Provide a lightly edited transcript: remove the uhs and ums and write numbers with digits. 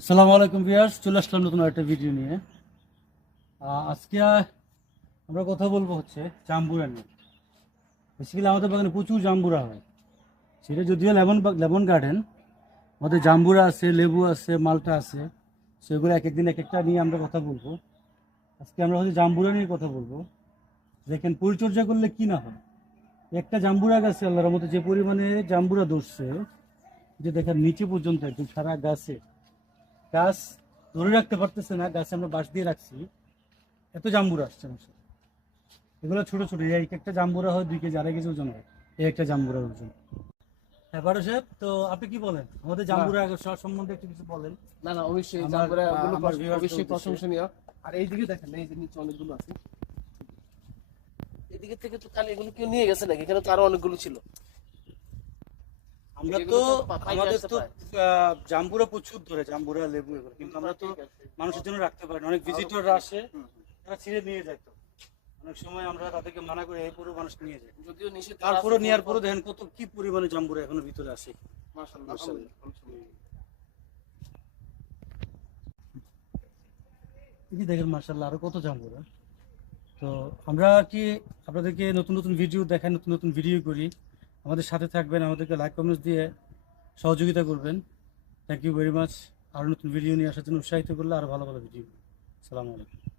আসসালামু আলাইকুম ভিউয়ার্স, চলে আসলাম নতুন একটা ভিডিও নিয়ে। আজকে আমরা কথা বলবো হচ্ছে জাম্বুরা নিয়ে। বেসিক্যালি আমাদের বাগানে প্রচুর জাম্বুরা হয়। সেটা যদিও লেমন গার্ডেন, আমাদের জাম্বুরা আছে, লেবু আছে, মালটা আছে। সেগুলো এক একদিন এক একটা নিয়ে আমরা কথা বলবো। আজকে আমরা হচ্ছে জাম্বুরা নিয়ে কথা বলবো। দেখেন পরিচর্যা করলে কি না হয়। একটা জাম্বুরা গাছে আল্লাহর মতো যে পরিমাণে জাম্বুরা ধরছে, যে দেখেন নিচে পর্যন্ত একদম সারা গাছে, গাছ ধরে রাখতে পারতেছে না, গাছে আমরা বাঁশ দিয়ে রাখছি, এত জাম্বুরা আসছে মাসে। এগুলো ছোট ছোট, এই একটা জাম্বুরা হয় 2 কেজি 2.5 কেজি ওজন হয়, এই একটা জাম্বুরার ওজন। হ্যাঁ বারো সাহেব, তো আপনি কি বলেন আমাদের না জাম্বুরা সম্বন্ধে একটু কিছু বলেন। না না, অবশ্যই আমার জাম্বুরা গুলো আমার viewers দের অবশ্যই উদ্দেশ্যে। প্রশংসনীয়। আর এইদিকে দেখেন, এই যে নিচে অনেকগুলো আছে। এদিকে থেকে তো খালি এগুলো কেউ নিয়ে গেছে নাকি? এখানে তো আরো অনেকগুলো ছিল। আমরা এগুলো তো পাইকারি আমাদের আসতে তো পায়। জাম্বুরা প্রচুর ধরে, জাম্বুরা লেবু এগুলো, কিন্তু আমরা তো মানুষের জন্য রাখতে পারি না। অনেক ভিজিটররা আসে, তারা ছিঁড়ে নিয়ে যায়। তো অনেক সময় আমরা তাদেরকে মানা করে এই পুরো মানুষ নিয়ে যায়। যদিও নিষেধ করা তারপরে আছে, নেওয়ার পরে দেখেন কত কি পরিমাণে জাম্বুরা এখনো ভিতরে আসে। মাশাআল্লাহ, মাশাআল্লাহ। আলহামদুলিল্লাহ। এই যে দেখেন মার্শাল্লাহ আরো কত জাম্বুরা। তো আমরা আর কি আপনাদেরকে নতুন নতুন ভিডিও দেখাই, নতুন নতুন ভিডিও করি। আমাদের সাথে থাকবেন, আমাদেরকে লাইক কমেন্টস দিয়ে সহযোগিতা করবেন। Thank you very much. আরও নতুন ভিডিও নিয়ে আসার জন্য উৎসাহিত করলে আরও ভালো ভালো ভিডিও। আসসালামু আলাইকুম।